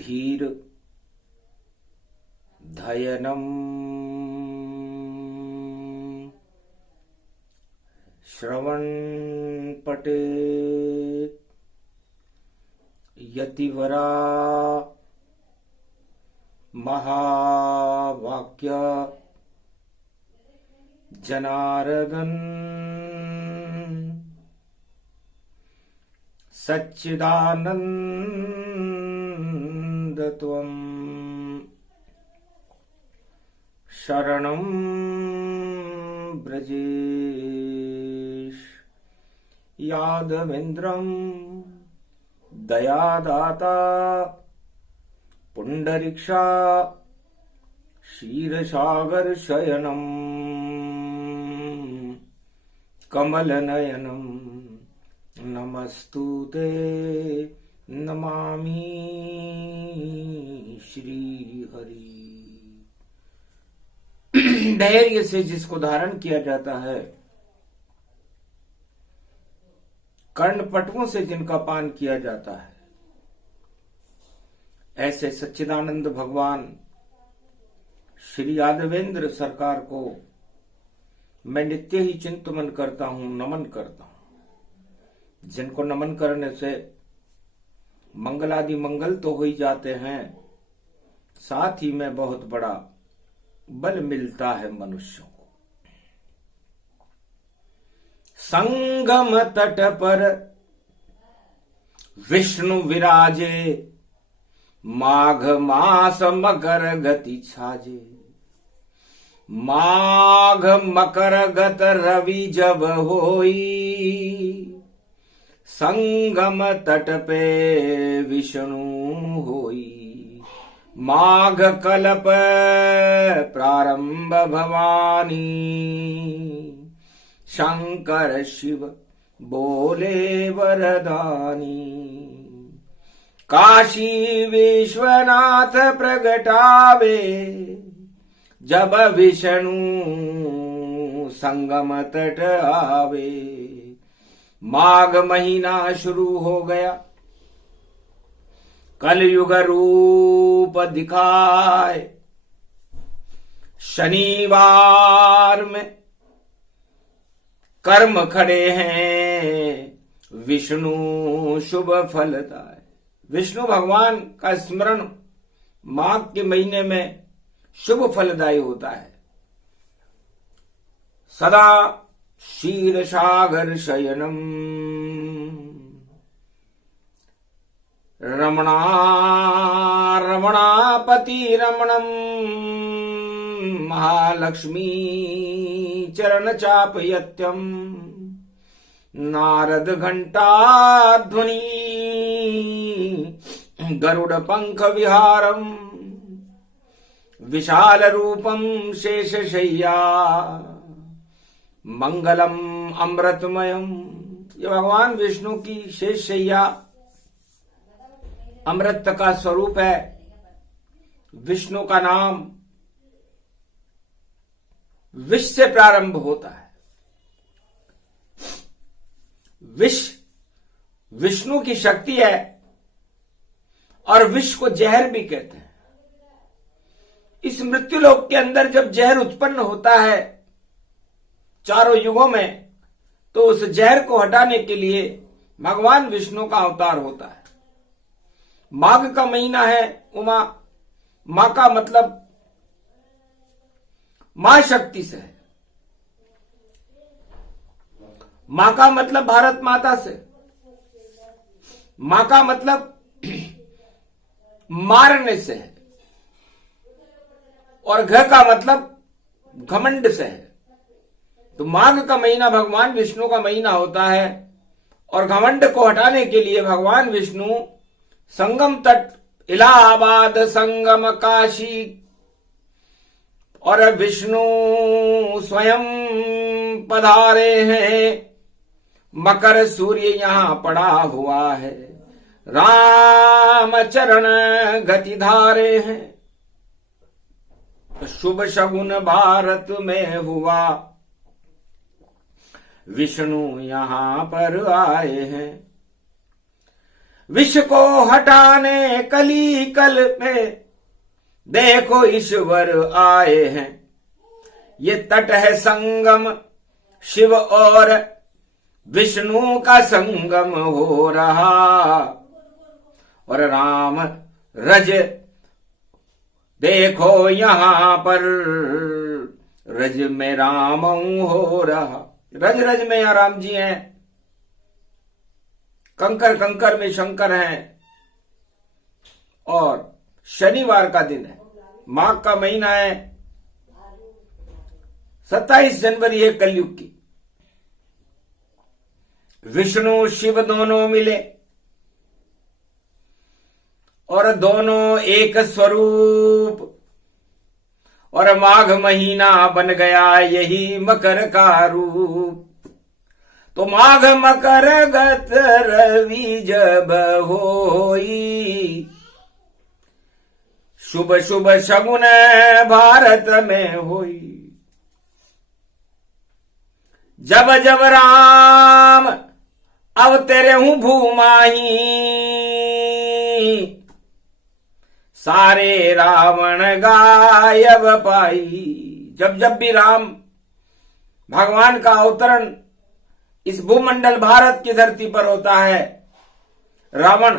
धीर धयनम श्रवण पठेत् यतिवरा महावाक्य जनार्दन सच्चिदानंद त्वं शरणं ब्रजेश यादवेन्द्रं दयादाता पुंडरीक्षा क्षीरसागर शयनम कमलनयनम नमस्तुते नमामि श्री हरि। धैर्य से जिसको धारण किया जाता है, कर्णपटुओं से जिनका पान किया जाता है, ऐसे सच्चिदानंद भगवान श्री यादवेंद्र सरकार को मैं नित्य ही चिंतन करता हूं, नमन करता हूं। जिनको नमन करने से मंगलादि मंगल तो हो ही जाते हैं, साथ ही में बहुत बड़ा बल मिलता है मनुष्यों को। संगम तट पर विष्णु विराजे, माघ मास मकर गति छाजे। माघ मकर गत रवि जब होई, संगम तट पे विष्णु होई। माघ कल्प प्रारंभ भवानी, शंकर शिव बोले वरदानी। काशी विश्वनाथ प्रगटावे, जब विष्णु संगम तट आवे। माघ महीना शुरू हो गया, कलयुग रूप दिखाए। शनिवार में कर्म खड़े हैं, विष्णु शुभ फलदाय। विष्णु भगवान का स्मरण माघ के महीने में शुभ फलदायी होता है। सदा क्षीर सागर शयनम रमणा रमणापति रमणम, महालक्ष्मी चरण चापयत्यम। नारद घंटा ध्वनि गरुड़ पंख विहारम, विशाल रूपम शेषशय्या मंगलम अमृतमयम। ये भगवान विष्णु की शेषशय्या अमृत का स्वरूप है। विष्णु का नाम विष से प्रारंभ होता है। विष विष्णु की शक्ति है और विष को जहर भी कहते हैं। इस मृत्युलोक के अंदर जब जहर उत्पन्न होता है चारों युगों में, तो उस जहर को हटाने के लिए भगवान विष्णु का अवतार होता है। माघ का महीना है, उमा मां का मतलब मां शक्ति से है। मां का मतलब भारत माता से। मां का मतलब मारने से है, और घ का मतलब घमंड से है। तो माघ का महीना भगवान विष्णु का महीना होता है, और घमंड को हटाने के लिए भगवान विष्णु संगम तट इलाहाबाद, संगम काशी, और विष्णु स्वयं पधारे हैं। मकर सूर्य यहां पड़ा हुआ है, राम चरण गति धारे हैं। शुभ शगुन भारत में हुआ, विष्णु यहां पर आए हैं। विष को हटाने कली कल में देखो ईश्वर आए हैं। ये तट है संगम शिव और विष्णु का संगम हो रहा, और राम रज देखो यहां पर रज में राम हो रहा। रज रज में यहाँ राम जी हैं, कंकर कंकर में शंकर हैं, और शनिवार का दिन है, माघ का महीना है, 27 जनवरी है कलयुग की। विष्णु शिव दोनों मिले और दोनों एक स्वरूप, और माघ महीना बन गया यही मकर का रूप। तो माघ मकर गत रवि जब होई, शुभ शुभ शगुन भारत में होई। जब जब राम अवतरे हूं भूमाही, सारे रावण गायब पाई। जब जब भी राम भगवान का अवतरण इस भूमंडल भारत की धरती पर होता है, रावण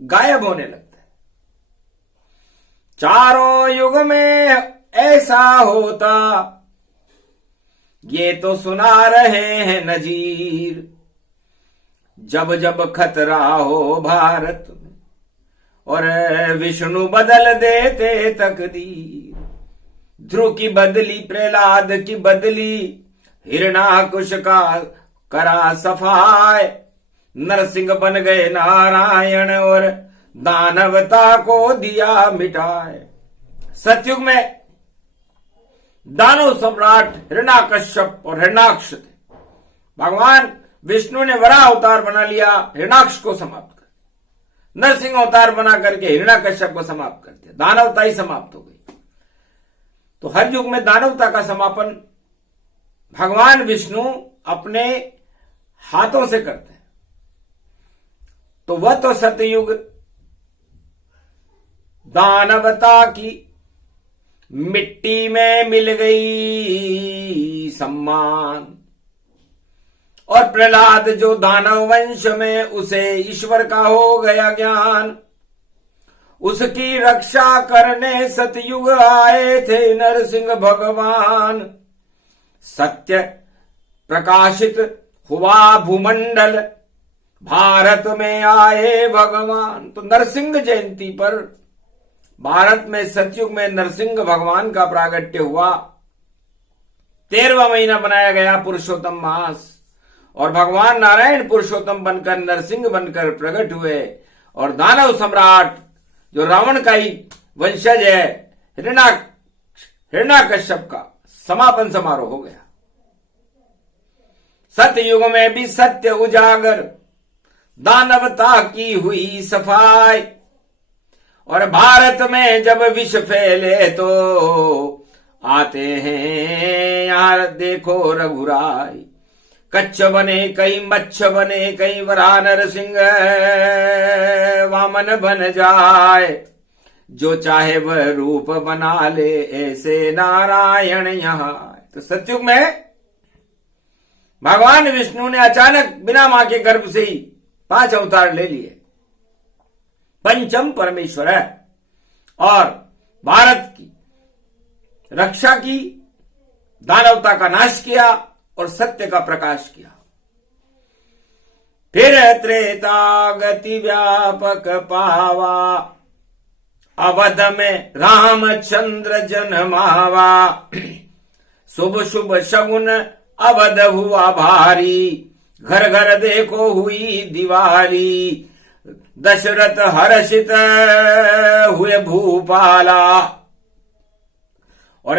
गायब होने लगता है। चारों युग में ऐसा होता, ये तो सुना रहे हैं नजीर। जब जब खतरा हो भारत में और विष्णु बदल देते तकदीर। ध्रुव की बदली, प्रहलाद की बदली, हिरणाकुश का करा सफाई, नरसिंह बन गए नारायण और दानवता को दिया मिटाए। सतयुग में दानव सम्राट हिरण्याकश्यप और हिरण्याक्ष थे। भगवान विष्णु ने वराह अवतार बना लिया हिरण्याक्ष को समाप्त कर, नरसिंह अवतार बना करके हिरण्याकश्यप को समाप्त कर दिया, दानवता ही समाप्त हो गई। तो हर युग में दानवता का समापन भगवान विष्णु अपने हाथों से करते हैं। तो वह तो सतयुग दानवता की मिट्टी में मिल गई सम्मान, और प्रहलाद जो दानव वंश में, उसे ईश्वर का हो गया ज्ञान। उसकी रक्षा करने सतयुग आए थे नरसिंह भगवान। सत्य प्रकाशित हुआ भूमंडल, भारत में आए भगवान। तो नरसिंह जयंती पर भारत में सतयुग में नरसिंह भगवान का प्रागट्य हुआ। 13वां महीना बनाया गया पुरुषोत्तम मास, और भगवान नारायण पुरुषोत्तम बनकर नरसिंह बनकर प्रकट हुए, और दानव सम्राट जो रावण का ही वंशज है हिरण्याकश्यप का समापन समारोह हो गया। सतयुग में भी सत्य उजागर, दानवता की हुई सफाई, और भारत में जब विष फैले तो आते हैं यार देखो रघुराई। कच्छ बने कहीं मच्छ बने कहीं वराह नरसिंह वामन बन जाए, जो चाहे वह रूप बना ले ऐसे नारायण यहां। तो सतयुग में भगवान विष्णु ने अचानक बिना मां के गर्भ से ही 5 अवतार ले लिए। पंचम परमेश्वर है, और भारत की रक्षा की, दानवता का नाश किया और सत्य का प्रकाश किया। फिर त्रेता गति व्यापक पावा, अवध में रामचंद्र जन्मावा। शुभ शुभ शगुन अवध हुआ भारी, घर घर देखो हुई दिवाली। दशरथ हर्षित हुए भूपाला, और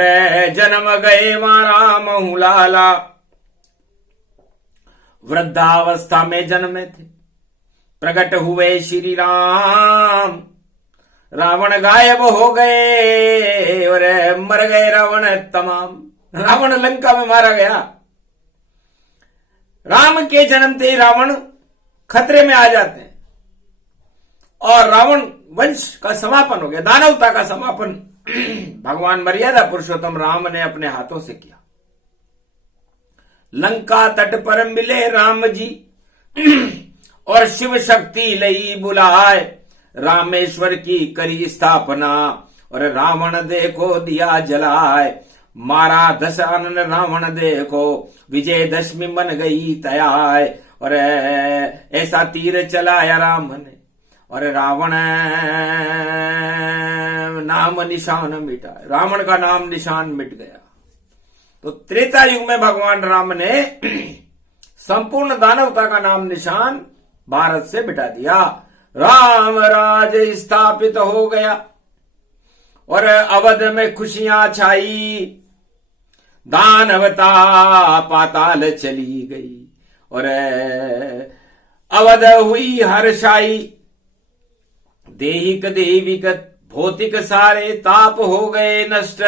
जन्म गए मां राम लाला। वृद्धावस्था में जन्मे थे, प्रकट हुए श्री राम। रावण गायब हो गए और मर गए रावण तमाम। रावण लंका में मारा गया। राम के जन्मते ही रावण खतरे में आ जाते हैं। और रावण वंश का समापन हो गया, दानवता का समापन भगवान मर्यादा पुरुषोत्तम राम ने अपने हाथों से किया। लंका तट पर मिले राम जी और शिव शक्ति लई बुलाए, रामेश्वर की करी स्थापना और रावण देखो दिया जलाए, मारा दशानन रावण देखो विजयदशमी मन गई तयाय, और ऐसा तीर चलाया राम ने और रावण नाम निशान मिटा, रावण का नाम निशान मिट गया। तो त्रेता युग में भगवान राम ने संपूर्ण दानवता का नाम निशान भारत से मिटा दिया। राम राज स्थापित हो गया और अवध में खुशियां छाई, दानवता पाताल चली गई और अवध हुई हर्षाई, देहिक देविक भौतिक सारे ताप हो गए नष्ट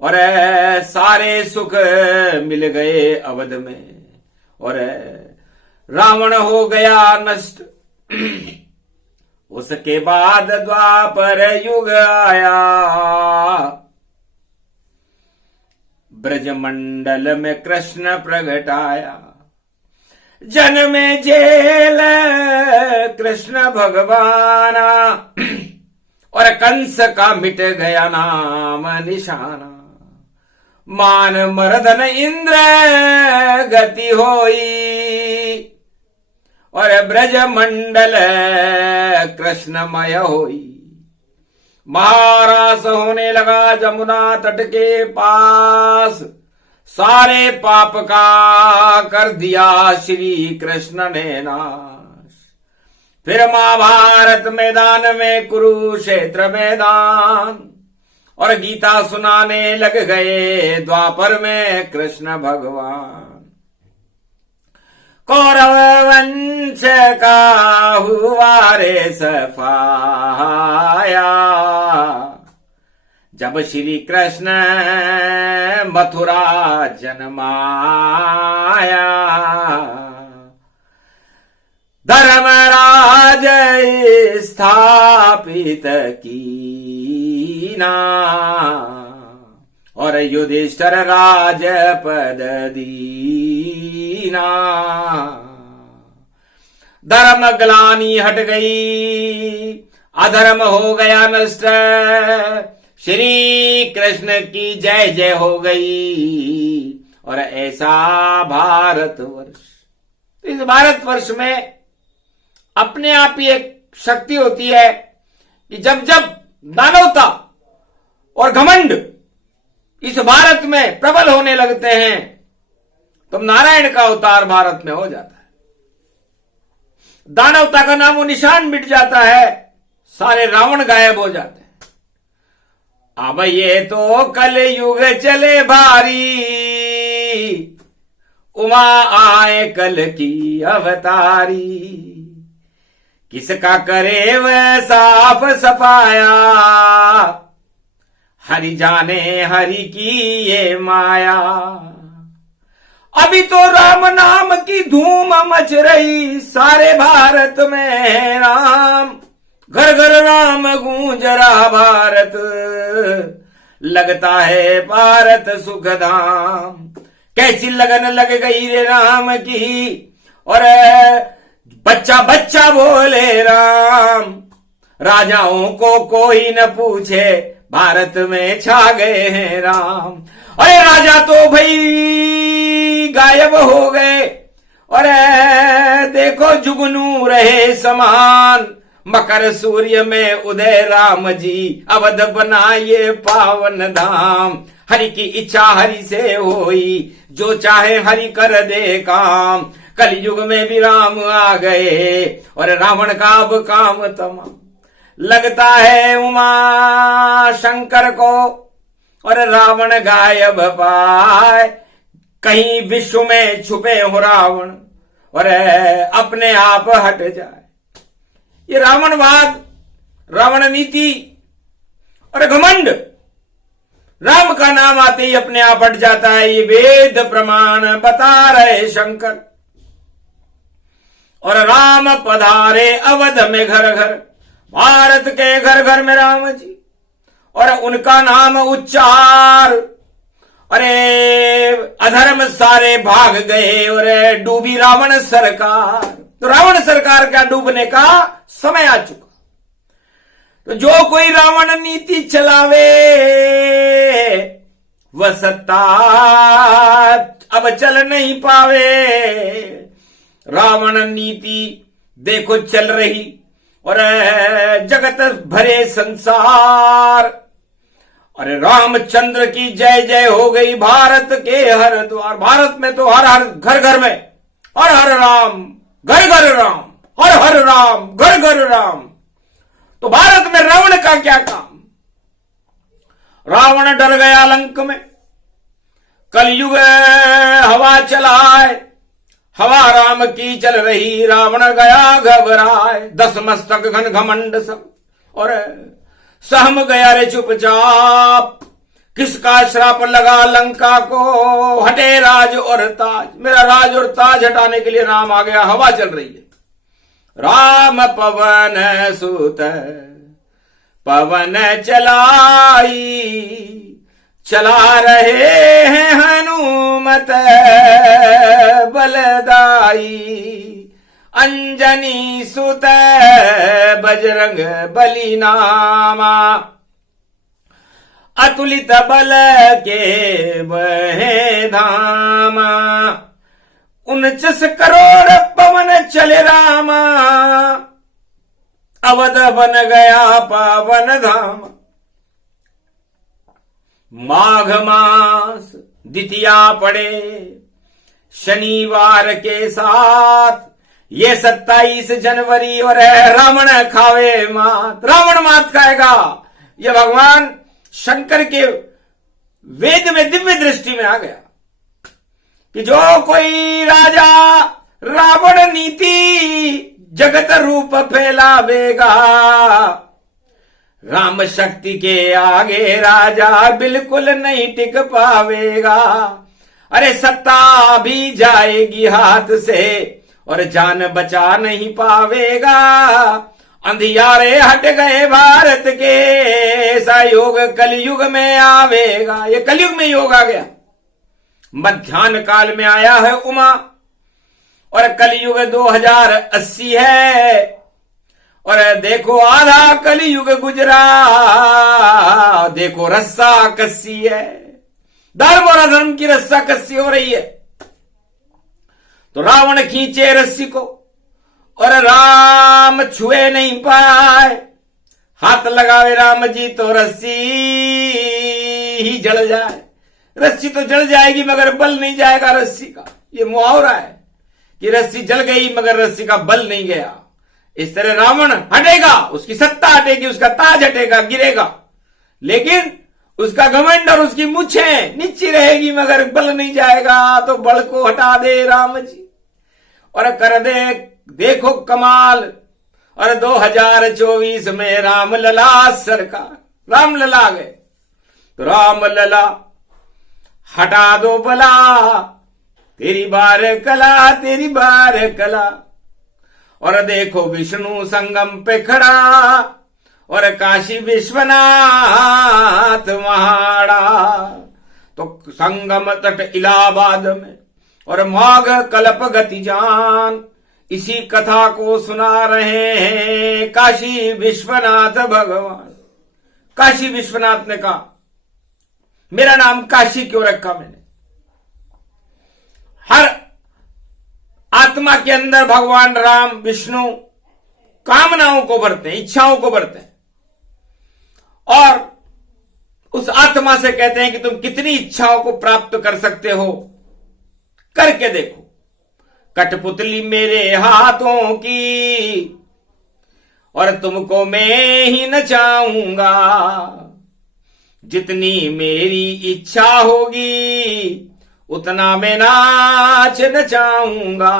और सारे सुख मिल गए अवध में और रावण हो गया नष्ट। उसके बाद द्वापर युग आया, ब्रजमंडल में कृष्ण प्रगट आया, जन्मे जेल कृष्ण भगवाना और कंस का मिट गया नाम निशाना, मान मर्दन इंद्र गति होई और ब्रज मंडल कृष्णमय होई। महारास होने लगा जमुना तट के पास, सारे पाप का कर दिया श्री कृष्ण ने नाश। फिर महाभारत मैदान में कुरुक्षेत्र मैदान और गीता सुनाने लग गए द्वापर में कृष्ण भगवान। कौरव वंश का हुआ रे सफाया, जब श्री कृष्ण मथुरा जन्माया। धर्मराज स्थापित कीना और युधिष्ठिर राज पद दीना। धर्म ग्लानि हट गई, अधर्म हो गया नष्ट, श्री कृष्ण की जय जय हो गई। और ऐसा भारतवर्ष, इस भारतवर्ष में अपने आप ही एक शक्ति होती है कि जब जब दानवता और घमंड इस भारत में प्रबल होने लगते हैं तो नारायण का अवतार भारत में हो जाता है। दानवता का नामो निशान मिट जाता है, सारे रावण गायब हो जाते हैं। अब ये तो कल युग चले भारी, उमा आए कल की अवतारी। किसका करे वह साफ सफाया, हरि जाने हरि की ये माया। अभी तो राम नाम की धूम मच रही, सारे भारत में राम, घर घर राम गूंज रहा भारत। लगता है भारत सुखधाम, कैसी लगन लग गई रे राम की। और बच्चा बच्चा बोले राम, राजाओं को कोई न पूछे, भारत में छा गए हैं राम। अरे राजा तो भाई गायब हो गए और देखो जुगनू रहे समान। मकर सूर्य में उदय राम जी, अवध बनाए पावन धाम। हरि की इच्छा हरि से होई, जो चाहे हरि कर दे काम। कलयुग में भी राम आ गए और रावण का अब काम तमाम। लगता है उमा शंकर को और रावण गायब पाए, कहीं विश्व में छुपे हो रावण और अपने आप हट जाए। ये रावणवाद, रावण नीति और घमंड, राम का नाम आते ही अपने आप हट जाता है। ये वेद प्रमाण बता रहे शंकर। और राम पधारे अवध में घर घर, भारत के घर घर में राम जी, और उनका नाम उच्चार। अरे अधर्म सारे भाग गए और डूबी रावण सरकार। तो रावण सरकार का डूबने का समय आ चुका। तो जो कोई रावण नीति चलावे वह सत्ता अब चल नहीं पावे। रावण नीति देखो चल रही और जगत भरे संसार। अरे रामचंद्र की जय जय हो गई भारत के हर द्वार। भारत में तो हर हर घर घर में हर हर राम, घर घर राम, हर हर राम, घर घर राम। तो भारत में रावण का क्या काम? रावण डर गया लंक में, कलयुग हवा चलाए, हवा राम की चल रही, रावण गया घबराए। 10 मस्तक घन घमंड सब और सहम गया रे चुपचाप। किसका श्राप लगा लंका को, हटे राज और ताज। मेरा राज और ताज हटाने के लिए राम आ गया, हवा चल रही है। राम पवन सुत पवन चलाई, चला रहे हैं हनुमत बलदाई। अंजनी सुत बजरंग बली नामा, अतुलित बल के बहे धामा। 29 करोड़ पवन चले रामा, अवध बन गया पावन धाम। माघ मास द्वितीया पड़े शनिवार के साथ, ये 27 जनवरी और रावण खावे मात। रावण मात खाएगा, ये भगवान शंकर के वेद में दिव्य दृष्टि में आ गया कि जो कोई राजा रावण नीति जगत रूप फैलावेगा, राम शक्ति के आगे राजा बिल्कुल नहीं टिक पावेगा। अरे सत्ता भी जाएगी हाथ से और जान बचा नहीं पावेगा। अंधियारे हट गए भारत के, ऐसा योग कलयुग में आवेगा। ये कलयुग में योग आ गया। मध्यान्ह काल में आया है उमा और कलयुग 2080 है। और देखो आधा कलयुग गुजरा, देखो रस्सा कस्सी है। धर्म और अधर्म की रस्सा कस्सी हो रही है। तो रावण खींचे रस्सी को और राम छुए नहीं पाए। हाथ लगावे राम जी तो रस्सी ही जल जाए। रस्सी तो जल जाएगी मगर बल नहीं जाएगा रस्सी का। ये मुहावरा है कि रस्सी जल गई मगर रस्सी का बल नहीं गया। इस तरह रावण हटेगा, उसकी सत्ता हटेगी, उसका ताज हटेगा, गिरेगा, लेकिन उसका घमंड और उसकी मुछें नीची रहेगी मगर बल नहीं जाएगा। तो बल को हटा दे राम जी और कर दे देखो कमाल। और 2024 में राम लला सरकार, राम लला आ गए। तो राम लला हटा दो बला, तेरी बार कला, तेरी बार कला। और देखो विष्णु संगम पे खड़ा और काशी विश्वनाथ महाड़ा। तो संगम तट इलाहाबाद में और माघ कल्प गति जान, इसी कथा को सुना रहे हैं काशी विश्वनाथ भगवान। काशी विश्वनाथ ने कहा मेरा नाम काशी क्यों रखा मैंने? हर आत्मा के अंदर भगवान राम विष्णु कामनाओं को भरते हैं, इच्छाओं को भरते हैं और उस आत्मा से कहते हैं कि तुम कितनी इच्छाओं को प्राप्त कर सकते हो, करके देखो। कठपुतली मेरे हाथों की और तुमको मैं ही नचाऊंगा। जितनी मेरी इच्छा होगी उतना मैं नाच नचाऊंगा।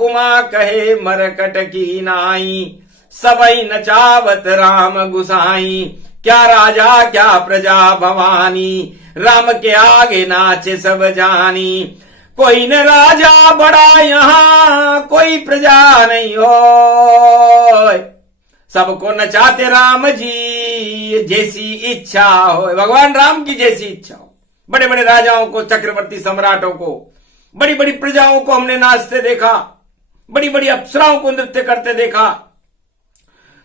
उमा कहे मरकट की नाई, सबई नचावत राम गुसाई। क्या राजा क्या प्रजा भवानी, राम के आगे नाचे सब जानी। कोई न राजा बड़ा यहाँ कोई प्रजा नहीं हो, सबको नचाते राम जी जैसी इच्छा हो। भगवान राम की जैसी इच्छा हो। बड़े बड़े राजाओं को, चक्रवर्ती सम्राटों को, बड़ी बड़ी प्रजाओं को हमने नाचते देखा, बड़ी बड़ी अप्सराओं को नृत्य करते देखा,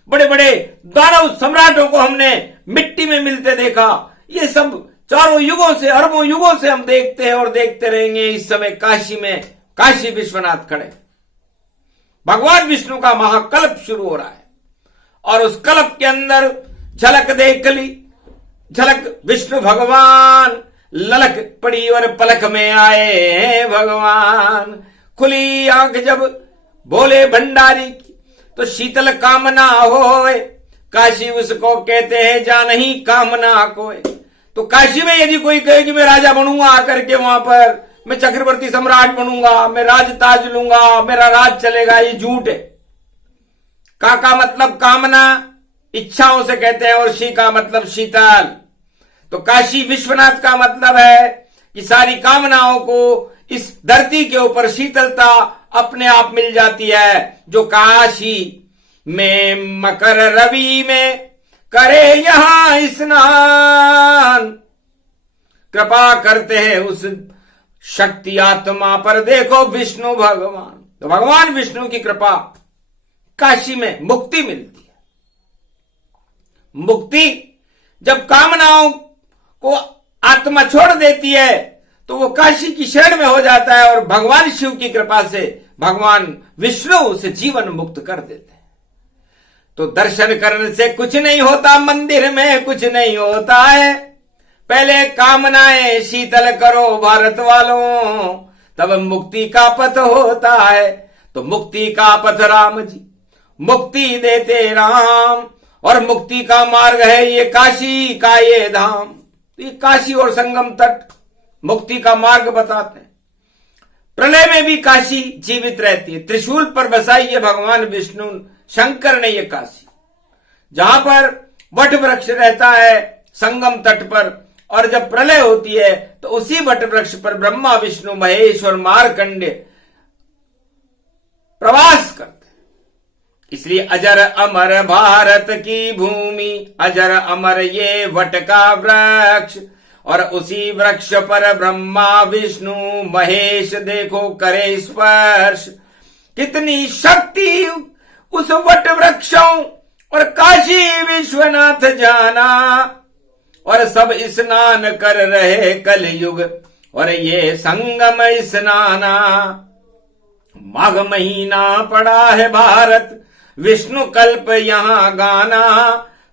बड़े बड़े दानव सम्राटों को हमने मिट्टी में मिलते देखा। ये सब चारों युगों से, अरबों युगों से हम देखते हैं और देखते रहेंगे। इस समय काशी में काशी विश्वनाथ खड़े, भगवान विष्णु का महाकल्प शुरू हो रहा है और उस कल्प के अंदर झलक देख ली, झलक विष्णु भगवान ललक पड़ी और पलक में आए भगवान। खुली आंख जब बोले भंडारी की तो शीतल कामना होए, काशी उसको कहते हैं जा नहीं कामना कोई। तो काशी में यदि कोई कहे कि मैं राजा बनूंगा आकर के वहां पर, मैं चक्रवर्ती सम्राट बनूंगा, मैं राज ताज लूंगा, मेरा राज चलेगा, ये झूठ है। का मतलब कामना, इच्छाओं से कहते हैं, और शी का मतलब शीतल। तो काशी विश्वनाथ का मतलब है कि सारी कामनाओं को इस धरती के ऊपर शीतलता अपने आप मिल जाती है। जो काशी में मकर रवि में करे यहां स्नान, कृपा करते हैं उस शक्ति आत्मा पर, देखो विष्णु भगवान। तो भगवान विष्णु की कृपा, काशी में मुक्ति मिलती है। मुक्ति जब कामनाओं को आत्मा छोड़ देती है तो वो काशी की शरण में हो जाता है और भगवान शिव की कृपा से भगवान विष्णु उसे जीवन मुक्त कर देते हैं। तो दर्शन करने से कुछ नहीं होता, मंदिर में कुछ नहीं होता है, पहले कामनाएं शीतल करो भारत वालों, तब मुक्ति का पथ होता है। तो मुक्ति का पथ राम जी, मुक्ति देते राम, और मुक्ति का मार्ग है ये काशी का ये धाम। ये काशी और संगम तट मुक्ति का मार्ग बताते हैं। प्रलय में भी काशी जीवित रहती है। त्रिशूल पर बसाई है भगवान विष्णु शंकर ने ये काशी, जहां पर वट वृक्ष रहता है संगम तट पर, और जब प्रलय होती है तो उसी वट वृक्ष पर ब्रह्मा विष्णु महेश और मार्कंडे प्रवास करते। इसलिए अजर अमर भारत की भूमि, अजर अमर ये वट का वृक्ष, और उसी वृक्ष पर ब्रह्मा विष्णु महेश देखो करे स्पर्श। कितनी शक्ति उस वट वृक्षों, और काशी विश्वनाथ जाना, और सब स्नान कर रहे कलयुग, और ये संगम स्नाना। माघ महीना पड़ा है भारत, विष्णु कल्प यहाँ गाना,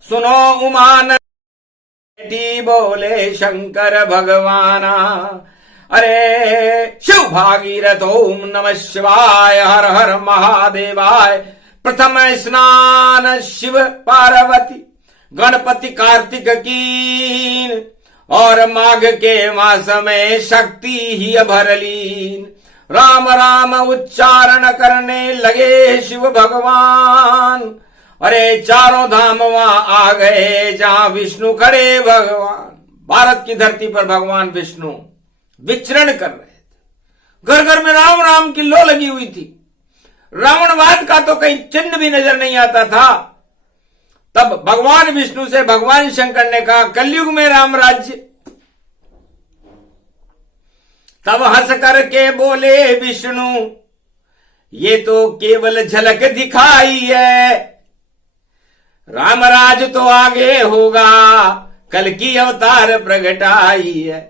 सुनो उमान बोले शंकर भगवाना। अरे शिव भागीरथ ओम नमः शिवाय, हर हर महादेवाय। प्रथम स्नान शिव पार्वती गणपति कार्तिक कीन, और माघ के मास में शक्ति ही भरलीन। राम राम उच्चारण करने लगे शिव भगवान, अरे चारों धाम वहां आ गए जहां विष्णु खड़े भगवान। भारत की धरती पर भगवान विष्णु विचरण कर रहे थे। घर घर में राम राम की लो लगी हुई थी। रावणवाद का तो कहीं चिन्ह भी नजर नहीं आता था। तब भगवान विष्णु से भगवान शंकर ने कहा कलयुग में राम राज्य। तब हंस करके बोले विष्णु, ये तो केवल झलक दिखाई है, राम राज तो आगे होगा, कल की अवतार प्रगटाई है।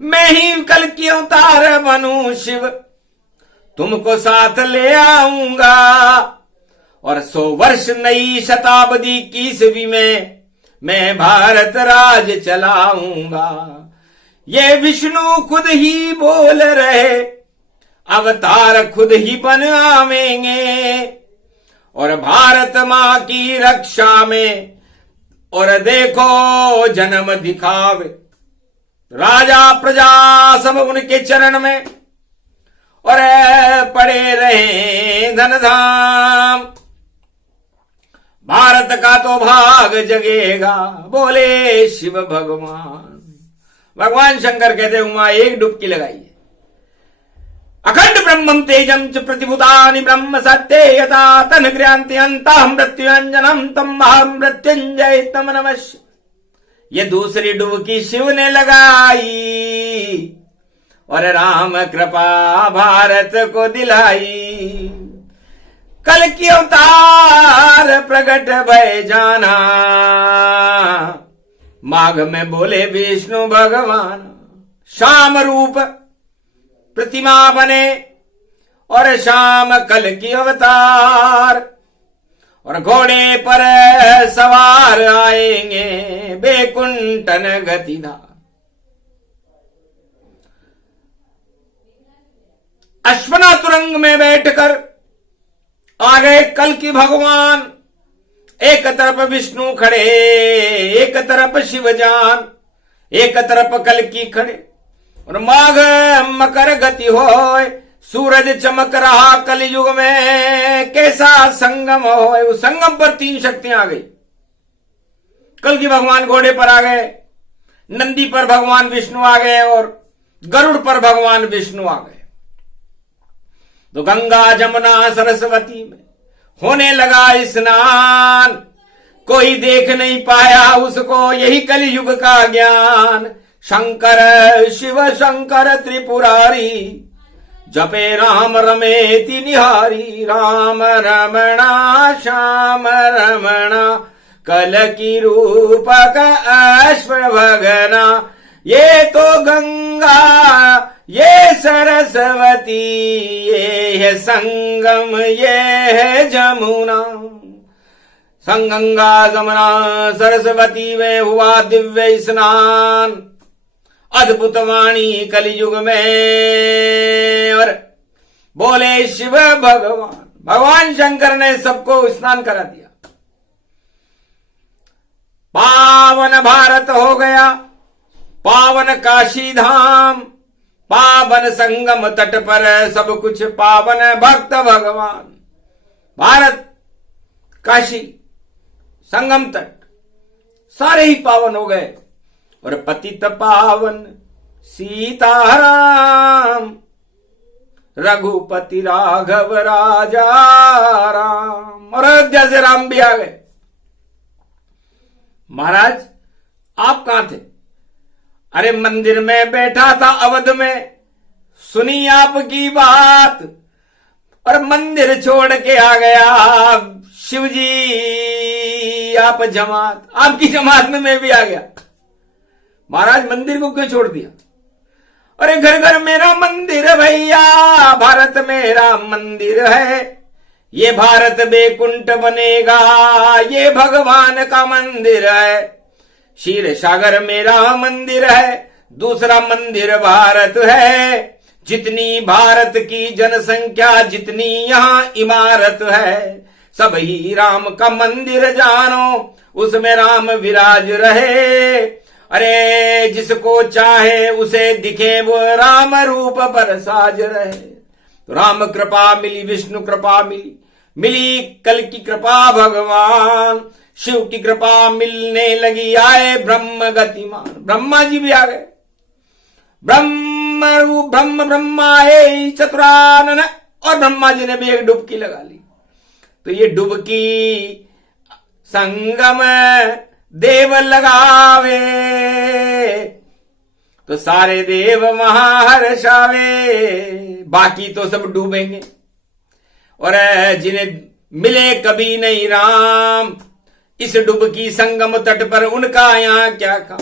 मैं ही कल की अवतार बनूं शिव, तुमको साथ ले आऊंगा, और 100 वर्ष नई शताब्दी की ईस्वी में मैं भारत राज चलाऊंगा। ये विष्णु खुद ही बोल रहे, अवतार खुद ही बन आवेंगे, और भारत मां की रक्षा में, और देखो जन्म दिखावे। राजा प्रजा सब उनके चरण में, और पड़े रहे धन धाम। भारत का तो भाग जगेगा, बोले शिव भगवान। भगवान शंकर कहते उमा एक डुबकी लगाइए, अखंड ब्रह्मं तेजं च प्रतिभूतानि ब्रह्म सत्ये यथा तन्क्रियांति अन्तः मृत्युञ्जनं तं महामृत्युंजय तम नमः। ये दूसरी डुबकी शिव ने लगाई और राम कृपा भारत को दिलाई। कल की अवतार प्रकट भय जाना, माघ में बोले विष्णु भगवान। शाम रूप प्रतिमा बने और शाम कल की अवतार, और घोड़े पर सवार आएंगे बेकुंठन गतिधार। अश्वना तुरंग में बैठकर आ गए कल की भगवान। एक तरफ विष्णु खड़े, एक तरफ शिवजान, एक तरफ कल की खड़े, और माघ मकर गति होए, सूरज चमक रहा कलयुग में, कैसा संगम होए। उस संगम पर तीन शक्तियां आ गई। कल की भगवान घोड़े पर आ गए, नंदी पर भगवान विष्णु आ गए, और गरुड़ पर भगवान विष्णु आ गए। तो गंगा जमुना सरस्वती में होने लगा स्नान, कोई देख नहीं पाया उसको यही कलयुग का ज्ञान। शंकर शिव शंकर त्रिपुरारी, जपे राम रमेति निहारी। राम रमणा श्याम रमणा, कल की रूपक अश्व भगना। ये तो गंगा ये सरस्वती, ये है संगम ये है जमुना। संगंगा जमुना सरस्वती में हुआ दिव्य स्नान, अद्भुत वाणी कलयुग में। और बोले शिव भगवान, भगवान शंकर ने सबको स्नान करा दिया। पावन भारत हो गया, पावन काशी धाम, पावन संगम तट पर सब कुछ पावन भक्त भगवान। भारत काशी संगम तट सारे ही पावन हो गए, और पतित पावन सीताराम, रघुपति राघव राजा राम। और अयोध्या से राम भी आ गए। महाराज आप कहां थे? अरे मंदिर में बैठा था अवध में, सुनी आपकी बात, और मंदिर छोड़ के आ गया शिवजी। आप जमात, आपकी जमात में मैं भी आ गया। महाराज मंदिर को क्यों छोड़ दिया? अरे घर घर मेरा मंदिर भैया, भारत मेरा मंदिर है। ये भारत बेकुंठ बनेगा, ये भगवान का मंदिर है। क्षीर सागर मेरा मंदिर है, दूसरा मंदिर भारत है। जितनी भारत की जनसंख्या, जितनी यहाँ इमारत है, सब ही राम का मंदिर जानो, उसमें राम विराज रहे। अरे जिसको चाहे उसे दिखे वो राम रूप पर साज रहे। तो राम कृपा मिली, विष्णु कृपा मिली, मिली कल की कृपा भगवान। शिव की कृपा मिलने लगी, आए ब्रह्म गतिमान, ब्रह्मा जी भी आ गए। ब्रह्म रूप ब्रह्म ब्रह्माए चतुरानन, और ब्रह्मा जी ने भी एक डुबकी लगा ली। तो ये डुबकी संगम देव लगावे, तो सारे देव महाहर्षावे। बाकी तो सब डूबेंगे, और जिन्हें मिले कभी नहीं राम, इस डुबकी संगम तट पर उनका यहां क्या काम।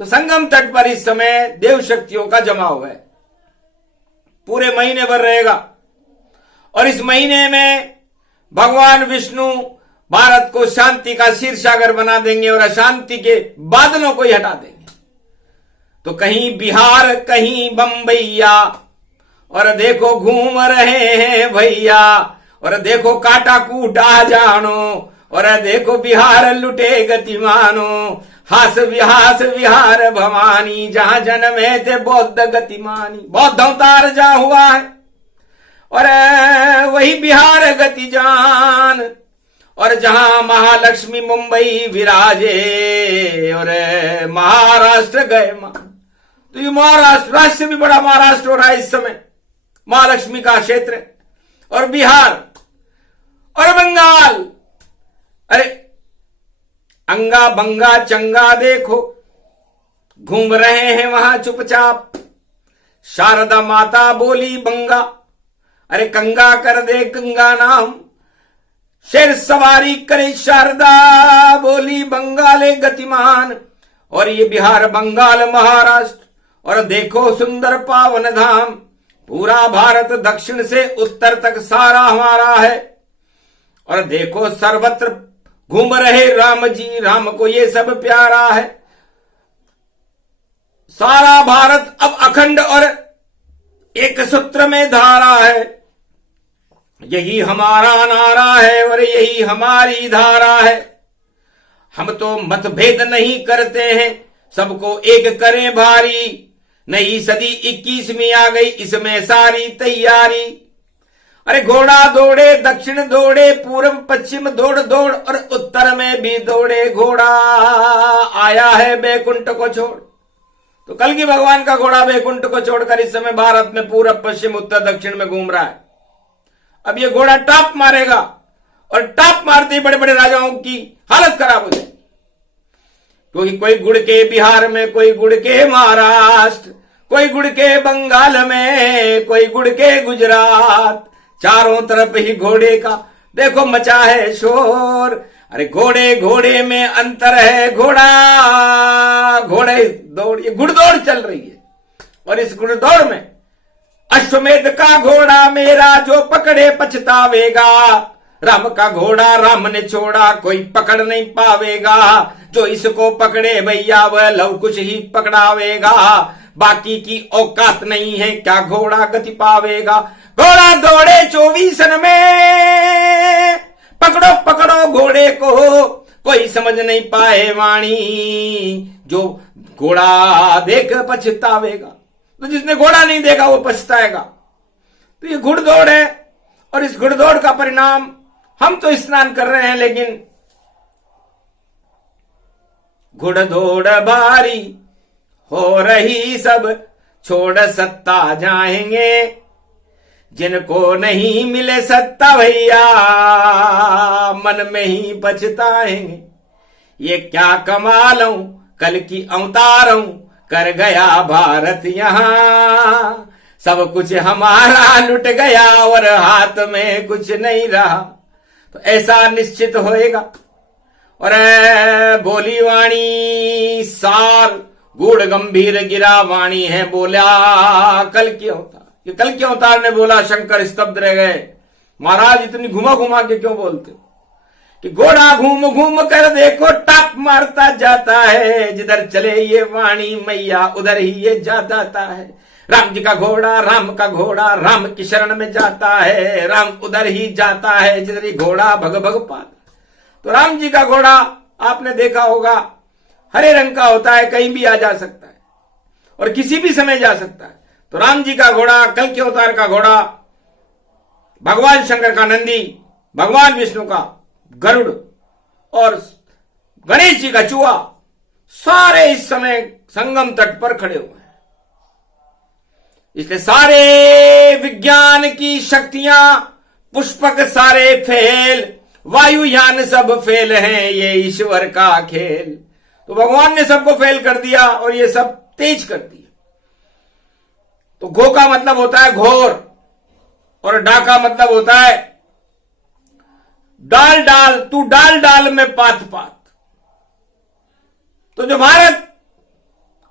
तो संगम तट पर इस समय देव शक्तियों का जमाव है, पूरे महीने भर रहेगा। और इस महीने में भगवान विष्णु भारत को शांति का क्षीर सागर बना देंगे, और अशांति के बादलों को ही हटा देंगे। तो कहीं बिहार कहीं बम्बैया, और देखो घूम रहे हैं भैया, और देखो काटा कूटा जानो, और देखो बिहार लुटे गतिमानो। हास विहार भवानी, जहां जन्मे थे बौद्ध गतिमानी। बौद्ध अवतार जहां हुआ है, और वही बिहार गति जान। और जहां महालक्ष्मी मुंबई विराजे, और महाराष्ट्र गए मान। तो ये महाराष्ट्र, राज्य से भी बड़ा महाराष्ट्र हो रहा है इस समय, महालक्ष्मी का क्षेत्र, और बिहार और बंगाल, अरे अंगा बंगा चंगा देखो घूम रहे हैं वहां चुपचाप। शारदा माता बोली बंगा, अरे कंगा कर दे गंगा नाम, शेर सवारी करे शारदा बोली बंगाले गतिमान। और ये बिहार बंगाल महाराष्ट्र, और देखो सुंदर पावन धाम, पूरा भारत दक्षिण से उत्तर तक सारा हमारा है। और देखो सर्वत्र घूम रहे राम जी, राम को ये सब प्यारा है। सारा भारत अब अखंड और एक सूत्र में धारा है, यही हमारा नारा है और यही हमारी धारा है। हम तो मतभेद नहीं करते हैं, सबको एक करें भारी। नई सदी 21वीं आ गई, इसमें सारी तैयारी। अरे घोड़ा दौड़े दक्षिण दौड़े पूर्व पश्चिम दौड़ दौड़, और उत्तर में भी दौड़े घोड़ा, आया है बैकुंठ को छोड़। तो कल की भगवान का घोड़ा बैकुंठ को छोड़कर इस समय भारत में पूर्व पश्चिम उत्तर दक्षिण में घूम रहा है। अब ये घोड़ा टॉप मारेगा, और टॉप मारते ही बड़े बड़े राजाओं की हालत खराब हो जाएगी। क्योंकि कोई गुड़ के बिहार में, कोई गुड़ के महाराष्ट्र, कोई गुड़ के बंगाल में, कोई गुड़ के गुजरात, चारों तरफ ही घोड़े का देखो मचा है शोर। अरे घोड़े घोड़े में अंतर है, घोड़े दौड़, ये घुड़दौड़ चल रही है। और इस घुड़दौड़ में अश्वमेध का घोड़ा मेरा जो पकड़े पछतावेगा, राम का घोड़ा राम ने छोड़ा कोई पकड़ नहीं पावेगा। जो इसको पकड़े भैया वह लव कुछ ही पकड़ावेगा, बाकी की औकात नहीं है क्या घोड़ा गति पावेगा। घोड़ा दौड़े 24 में, पकड़ो पकड़ो घोड़े को, कोई समझ नहीं पाए वाणी, जो घोड़ा देख पछतावेगा। तो जिसने घोड़ा नहीं देखा वो पछताएगा। तो ये घुड़दौड़ है, और इस घुड़दौड़ का परिणाम हम तो स्नान कर रहे हैं, लेकिन घुड़दौड़ भारी हो रही सब छोड़ सत्ता जाएंगे, जिनको नहीं मिले सत्ता भैया मन में ही पछताएंगे। ये क्या कमाल हूं कल की अवतार हूं, कर गया भारत यहां, सब कुछ हमारा लुट गया और हाथ में कुछ नहीं रहा। तो ऐसा निश्चित होएगा। और बोली वाणी सार गूढ़ गंभीर गिरा वाणी है, बोला कल की अवतार। ये कल के अवतार ने बोला, शंकर स्तब्ध रह गए। महाराज इतनी घुमा घुमा के क्यों बोलते हो? कि घोड़ा घूम घूम कर देखो टाप मारता जाता है, जिधर चले ये वाणी मैया उधर ही ये जाता है। राम जी का घोड़ा राम का घोड़ा राम की शरण में जाता है, राम उधर ही जाता है जिधर ही घोड़ा भग भग पाता। तो राम जी का घोड़ा आपने देखा होगा हरे रंग का होता है, कहीं भी आ जा सकता है और किसी भी समय जा सकता है। तो राम जी का घोड़ा, कल के अवतार का घोड़ा, भगवान शंकर का नंदी, भगवान विष्णु का गरुड़ और गणेश जी का चूहा, सारे इस समय संगम तट पर खड़े हुए हैं। इसलिए सारे विज्ञान की शक्तियां, पुष्पक सारे फेल, वायुयान सब फेल हैं, ये ईश्वर का खेल। तो भगवान ने सबको फेल कर दिया और ये सब तेज कर दिया। तो घो का मतलब होता है घोर, और डा का मतलब होता है डाल डाल, तू डाल डाल में पात पात। तो जो भारत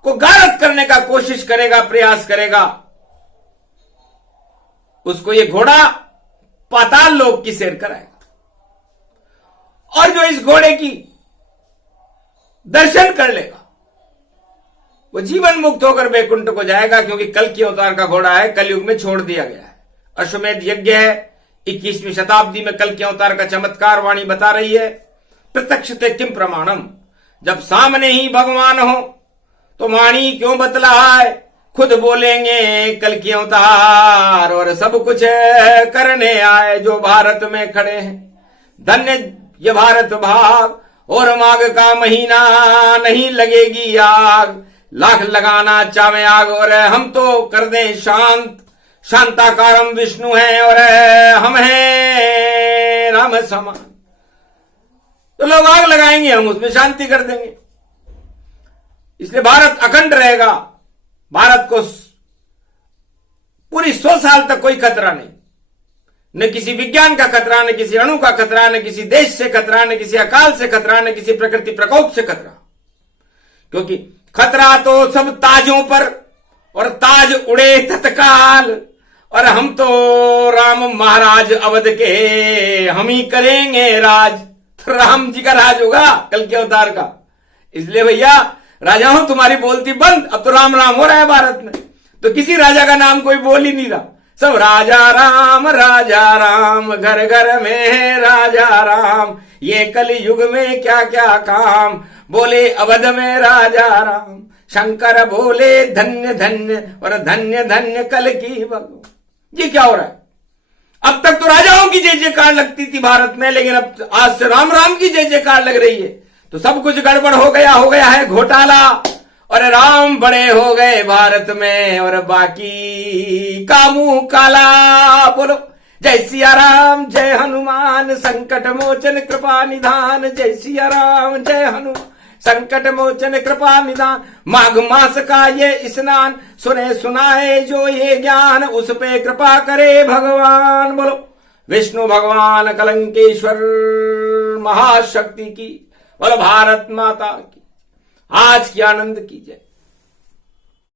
को गारत करने का कोशिश करेगा, प्रयास करेगा, उसको ये घोड़ा पाताल लोक की सैर कराएगा। और जो इस घोड़े की दर्शन कर लेगा वो जीवन मुक्त होकर बैकुंठ को जाएगा, क्योंकि कल की अवतार का घोड़ा है, कलयुग में छोड़ दिया गया है। अश्वमेध यज्ञ है, 21वीं शताब्दी में कल के अवतार का चमत्कार वाणी बता रही है। प्रत्यक्षते किम प्रमाणम, जब सामने ही भगवान हो तो वाणी क्यों बतलाए, खुद बोलेंगे कल के अवतार और सब कुछ करने आए जो भारत में खड़े हैं। धन्य ये भारत भाग, और माघ का महीना नहीं लगेगी आग, लाख लगाना चाहे आग और हम तो कर दें शांत, शांताकारम विष्णु है और हम हैं राम समान। तो लोग आग लगाएंगे, हम उसमें शांति कर देंगे। इसलिए भारत अखंड रहेगा। भारत को पूरी 100 साल तक कोई खतरा नहीं, न किसी विज्ञान का खतरा, न किसी अणु का खतरा, न किसी देश से खतरा, न किसी अकाल से खतरा, न किसी प्रकृति प्रकोप से खतरा। क्योंकि खतरा तो सब ताजों पर, और ताज उड़े तत्काल, और हम तो राम महाराज अवध के, हम ही करेंगे राज। तो राम जी का राज होगा कल के अवतार का। इसलिए भैया राजाओं तुम्हारी बोलती बंद, अब तो राम राम हो रहा है भारत में। तो किसी राजा का नाम कोई बोल ही नहीं रहा, सब राजा राम, घर घर में है राजा राम। ये कल युग में क्या क्या काम, बोले अवध में राजा राम। शंकर बोले धन्य धन्य, और धन्य धन्य कल की भगवान। ये क्या हो रहा है? अब तक तो राजाओं की जय जयकार लगती थी भारत में, लेकिन अब आज से राम राम की जय जयकार लग रही है। तो सब कुछ गड़बड़ हो गया है घोटाला, और राम बड़े हो गए भारत में, और बाकी का मुंह काला। बोलो जय सिया राम, जय हनुमान, संकट मोचन कृपा निधान। जय सिया राम, जय हनुमान, संकट मोचन कृपा निधान। माघ मास का ये स्नान, सुने सुनाए जो ये ज्ञान, उस पे कृपा करे भगवान। बोलो विष्णु भगवान कलंकेश्वर महाशक्ति की, बोलो भारत माता की आज की आनंद की जय।